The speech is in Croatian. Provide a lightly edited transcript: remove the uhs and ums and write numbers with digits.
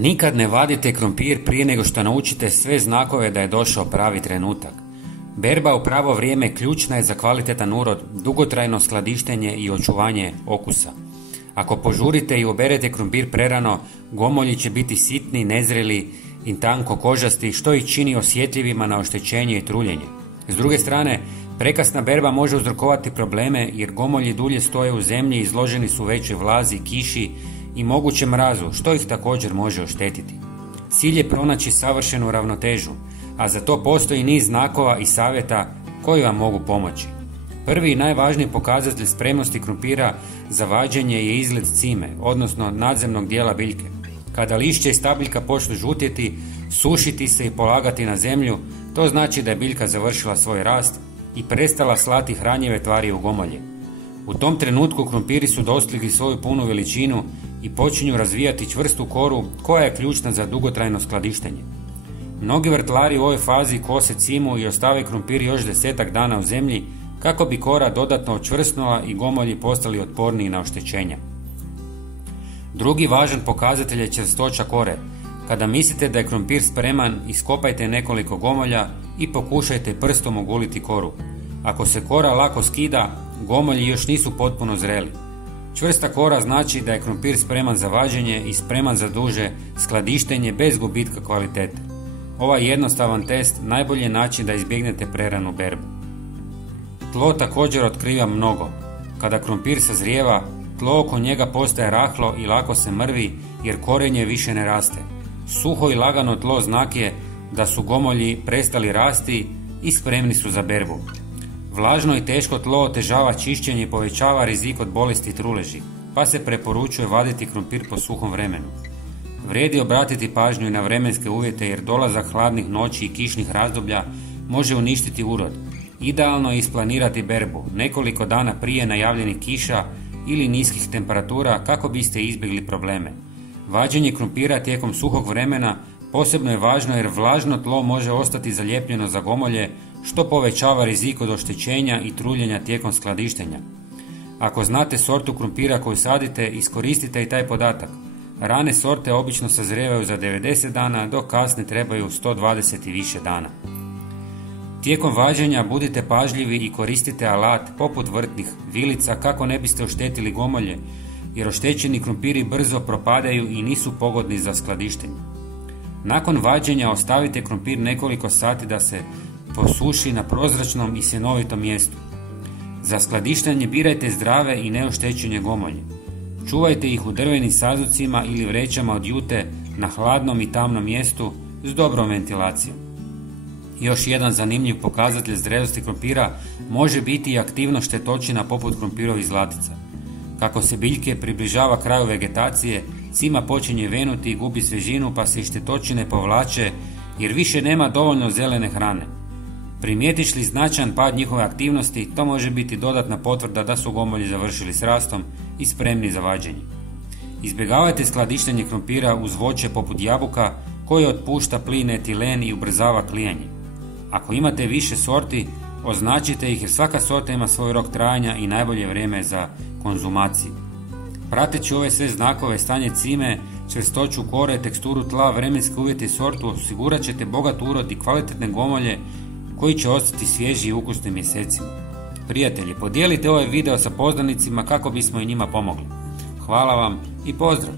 Nikad ne vadite krumpir prije nego što naučite sve znakove da je došao pravi trenutak. Berba u pravo vrijeme ključna je za kvalitetan urod, dugotrajno skladištenje i očuvanje okusa. Ako požurite i oberete krumpir prerano, gomolji će biti sitni, nezreli i tanko kožasti, što ih čini osjetljivima na oštećenje i truljenje. S druge strane, prekasna berba može uzrokovati probleme jer gomolji dulje stoje u zemlji, izloženi su većoj vlazi, kiši i mogućem mrazu, što ih također može oštetiti. Cilj je pronaći savršenu ravnotežu, a za to postoji niz znakova i savjeta koji vam mogu pomoći. Prvi i najvažniji pokazatelj spremnosti krumpira za vađenje je izgled cime, odnosno nadzemnog dijela biljke. Kada lišće i stabiljka počnu žutjeti, sušiti se i polagati na zemlju, to znači da je biljka završila svoj rast i prestala slati hranjive tvari u gomolje. U tom trenutku krumpiri su dostigli svoju punu veličinu i počinju razvijati čvrstu koru koja je ključna za dugotrajno skladištenje. Mnogi vrtlari u ovoj fazi kose cimu i ostave krumpir još 10-ak dana u zemlji kako bi kora dodatno očvrsnula i gomolji postali otporniji na oštećenja. Drugi važan pokazatelj je čvrstoća kore. Kada mislite da je krumpir spreman, iskopajte nekoliko gomolja i pokušajte prstom oguliti koru. Ako se kora lako skida, gomolji još nisu potpuno zreli. Čvrsta kora znači da je krumpir spreman za vađenje i spreman za duže skladištenje bez gubitka kvalitete. Ovaj jednostavan test najbolji je način da izbjegnete preranu berbu. Tlo također otkriva mnogo. Kada krumpir sazrijeva, tlo oko njega postaje rahlo i lako se mrvi jer korenje više ne raste. Suho i lagano tlo znak je da su gomolji prestali rasti i spremni su za berbu. Vlažno i teško tlo otežava čišćenje i povećava rizik od bolesti i truleži, pa se preporučuje vaditi krumpir po suhom vremenu. Vrijedi obratiti pažnju i na vremenske uvjete jer dolazak hladnih noći i kišnih razdoblja može uništiti urod. Idealno je isplanirati berbu nekoliko dana prije najavljenih kiša ili niskih temperatura kako biste izbjegli probleme. Vađenje krumpira tijekom suhog vremena posebno je važno jer vlažno tlo može ostati zalijepljeno za gomolje, što povećava rizik od oštećenja i truljenja tijekom skladištenja. Ako znate sortu krumpira koju sadite, iskoristite i taj podatak. Rane sorte obično sazrijevaju za 90 dana, dok kasne trebaju 120 i više dana. Tijekom vađenja budite pažljivi i koristite alat poput vrtnih vilica kako ne biste oštetili gomolje, jer oštećeni krumpiri brzo propadaju i nisu pogodni za skladištenje. Nakon vađenja ostavite krumpir nekoliko sati da se posuši na prozračnom i sjenovitom mjestu. Za skladištenje birajte zdrave i neoštećene gomolje. Čuvajte ih u drvenim sazucima ili vrećama od jute na hladnom i tamnom mjestu s dobrom ventilacijom. Još jedan zanimljiv pokazatelj zrelosti krumpira može biti i aktivnost štetočina poput krumpirovih zlatica. Kako se biljke približava kraju vegetacije, cima počinje venuti i gubi svježinu pa se i štetočine povlače jer više nema dovoljno zelene hrane. Primijetiš li značajan pad njihove aktivnosti, to može biti dodatna potvrda da su gomolji završili s rastom i spremni za vađenje. Izbjegavajte skladištenje krumpira uz voće poput jabuka koje otpušta plin etilen i ubrzava klijanje. Ako imate više sorti, označite ih jer svaka sorta ima svoj rok trajanja i najbolje vrijeme za konzumaciju. Prateći ove sve znakove, stanje cime, čvrstoću kore, teksturu tla, vremenske uvjete i sortu, osigurat ćete bogat urod i kvalitetne gomolje koji će ostati svježi i ukusni mjesecima. Prijatelji, podijelite ovaj video sa poznanicima kako bismo i njima pomogli. Hvala vam i pozdrav!